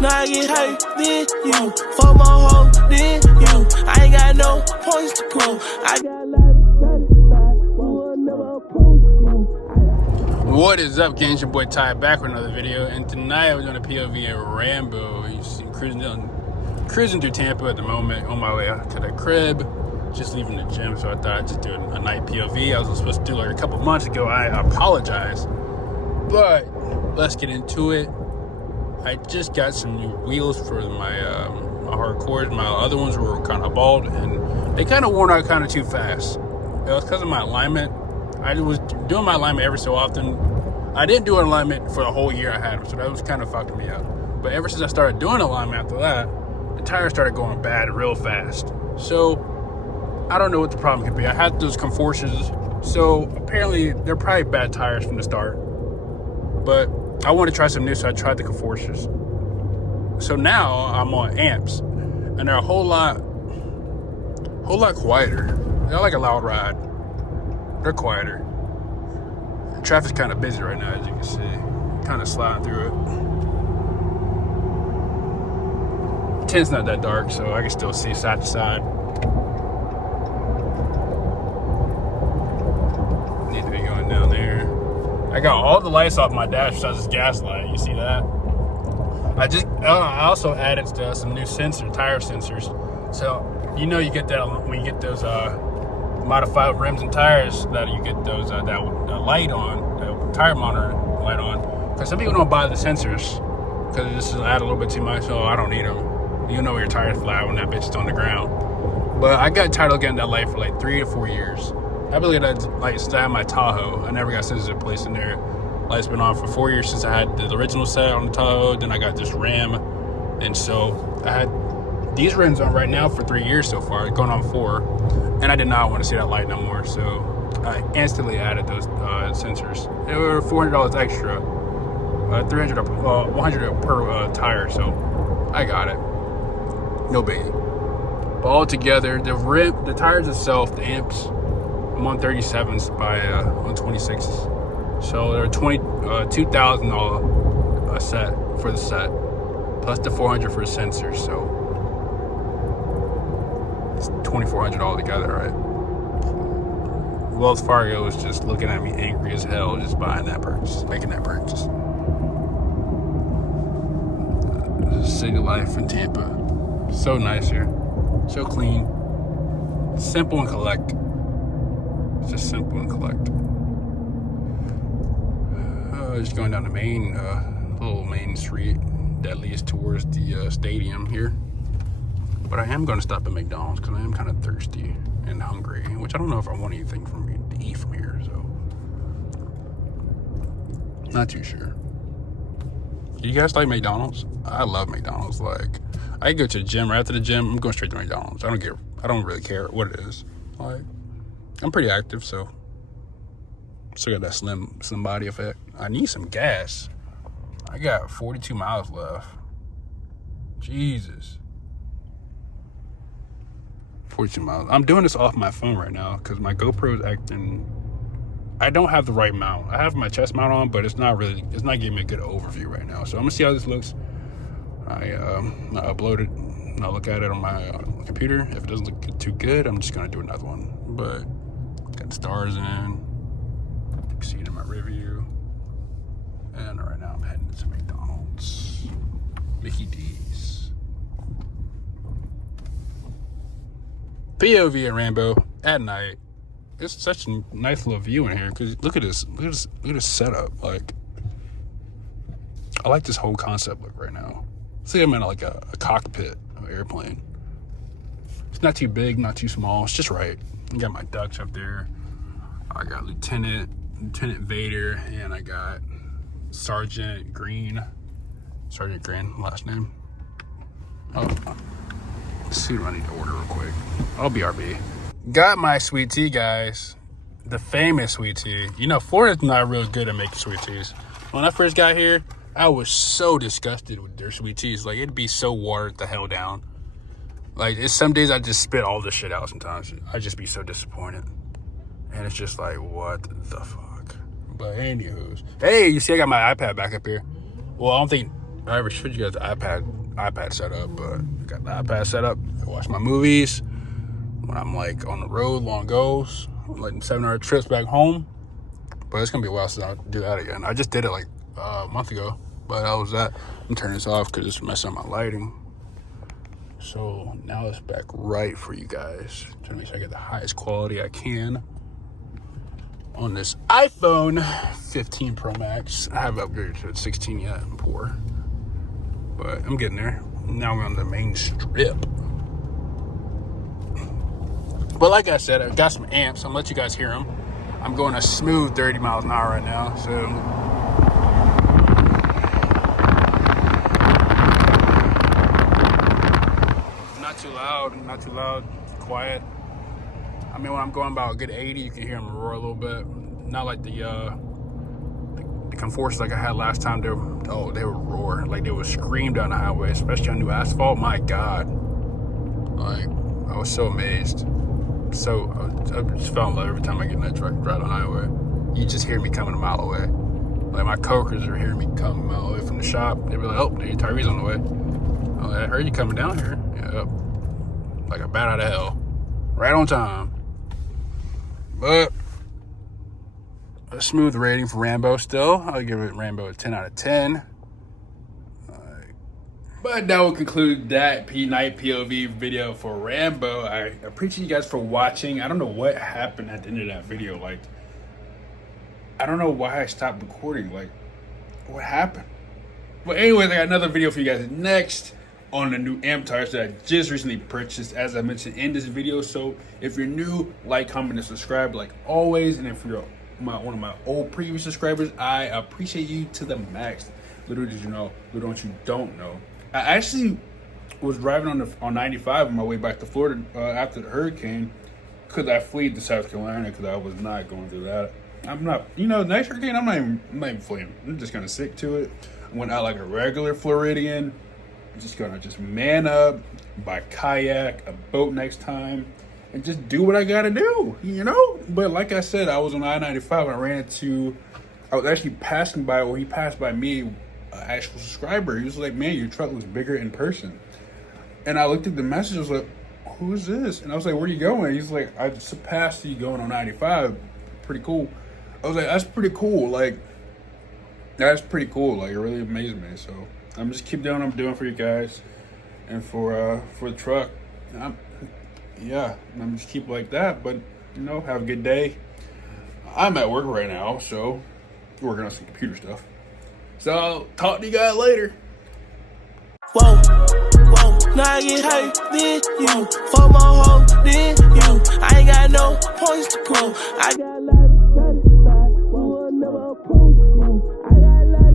Now I get hurt, then you. For my hoe, then you. I ain't got no points to prove. I got a lot of satisfied, but will never approve you. What is up, gang? It's your boy Ty back with another video, and tonight we're doing a POV at Rambo. You see, cruising through Tampa at the moment, on my way out to the crib, just leaving the gym. So I thought I'd just do a night POV. I was supposed to do like a couple months ago. I apologize, but let's get into it. I just got some new wheels for my hardcores. My other ones were kind of bald, and they kind of worn out kind of too fast. It was because of my alignment. I was doing my alignment every so often. I didn't do an alignment for the whole year I had them, so that was kind of fucking me up. But ever since I started doing alignment after that, the tires started going bad real fast. So I don't know what the problem could be. I had those Conforces, so apparently they're probably bad tires from the start. But I want to try something new, so I tried the Conforces. So now I'm on amps, and they're a whole lot quieter. They're like a loud ride. They're quieter. The traffic's kind of busy right now, as you can see. Kind of sliding through it. Tent's not that dark, so I can still see side to side. Need to be going down there. I got all the lights off my dash besides this gas light. You see that? I also added some new tire sensors. So you know you get that when you get those modified rims and tires, that you get those that light on, the tire monitor light on. Because some people don't buy the sensors because this is add a little bit too much. So I don't need them. You know when your tire's flat when that bitch is on the ground. But I got tired of getting that light for like 3 to 4 years. I believe that light since I had my Tahoe. I never got sensors placed in there. Light's been on for 4 years since I had the original set on the Tahoe. Then I got this Ram, and so I had these rims on right now for 3 years so far, going on 4. And I did not want to see that light no more, so I instantly added those sensors. They were $400 extra, 100 per tire, so I got it. No biggie. But all together, the tires itself, the amps, I'm on 37s by on 26s, so they're $2,000 a set for the set, plus the $400 for the sensors, so it's $2,400 all together, right? Wells Fargo was just looking at me angry as hell, just buying that purchase, making that purchase. City life in Tampa, so nice here, so clean, simple and collect. It's just simple and collect. Just going down the little main street that leads towards the stadium here. But I am going to stop at McDonald's because I am kind of thirsty and hungry, which I don't know if I want anything to eat from here, so not too sure. Do you guys like McDonald's? I love McDonald's. Like, I go to the gym. Right after the gym, I'm going straight to McDonald's. I don't really care what it is. Like, I'm pretty active, so still got that slim body effect. I need some gas. I got 42 miles left. Jesus. 42 miles. I'm doing this off my phone right now because my GoPro is acting. I don't have the right mount. I have my chest mount on, but it's not giving me a good overview right now. So I'm gonna see how this looks. I upload it and I'll look at it on my computer. If it doesn't look too good, I'm just gonna do another one. But got the stars in. You can see it in my review. And right now I'm heading to McDonald's. Mickey D's. POV at Rambo at night. It's such a nice little view in here because look at this setup. Like, I like this whole concept look right now. See, I'm in like a cockpit of an airplane. It's not too big, not too small. It's just right. I got my ducks up there. I got Lieutenant Vader, and I got Sergeant Green, last name. Oh, let's see what I need to order real quick. I'll BRB. Got my sweet tea, guys. The famous sweet tea. You know, Florida's not real good at making sweet teas. When I first got here, I was so disgusted with their sweet teas. Like, it'd be so watered the hell down. Like, it's some days I just spit all this shit out sometimes. I just be so disappointed. And it's just like, what the fuck? But anywho's. Hey, you see I got my iPad back up here. Well, I don't think I ever showed you guys the iPad setup, but I got the iPad set up. I watch my movies when I'm like on the road, long goes, like 7-hour trips back home. But it's gonna be a while since I do that again. I just did it like a month ago, but that was that. I'm turning this off because it's messing up my lighting. So now it's back right for you guys. Trying to make sure I get the highest quality I can on this iPhone 15 Pro Max. I haven't upgraded to 16 yet. I'm poor, but I'm getting there. Now we're on the main strip. But like I said, I've got some amps. I'm gonna let you guys hear them. I'm going a smooth 30 miles an hour right now, so not too loud, quiet. I mean, when I'm going about a good 80, you can hear them roar a little bit. Not like the Conforces like I had last time. They would roar, like they would scream down the highway, especially on new asphalt. My God, like I was so amazed. So I just fell in love every time I get in that truck and drive on the highway. You just hear me coming a mile away. Like my coworkers are hearing me coming a mile away from the shop. They be like, "Oh, Tyree's on the way." I'm like, "I heard you coming down here." Yep. Like a bat out of hell, right on time. But a smooth rating for Rambo still. I'll give it Rambo a 10 out of 10. But that will conclude that Night POV video for Rambo. I appreciate you guys for watching. I don't know what happened at the end of that video. Like, I don't know why I stopped recording. Like, what happened? But anyways, I got another video for you guys next on the new amp tires that I just recently purchased, as I mentioned in this video. So if you're new, like, comment, and subscribe like always. And if you're one of my old previous subscribers, I appreciate you to the max. Little did you know, little don't you don't know, I actually was driving on 95 on my way back to Florida after the hurricane, because I fled to South Carolina because I was not going through that. I'm not, next hurricane, I'm not even fleeing. I'm just gonna stick to it. I went out like a regular Floridian. I'm just gonna man up, buy kayak, a boat next time, and just do what I gotta do, But like I said, I was on I-95 and I was actually passing by, or he passed by me, actual subscriber. He was like, "Man, your truck looks bigger in person." And I looked at the message, I was like, "Who is this?" And I was like, "Where are you going?" He's like, "I surpassed you going on 95. Pretty cool." I was like, "That's pretty cool. Like, that's pretty cool. Like, it really amazed me." So I'm just keep doing what I'm doing for you guys, and for the truck. I'm just keep like that. But have a good day. I'm at work right now, so working on some computer stuff. So I'll talk to you guys later. Whoa, now I get hurt, then you. For my hoe, then you. I ain't got no points to prove. I got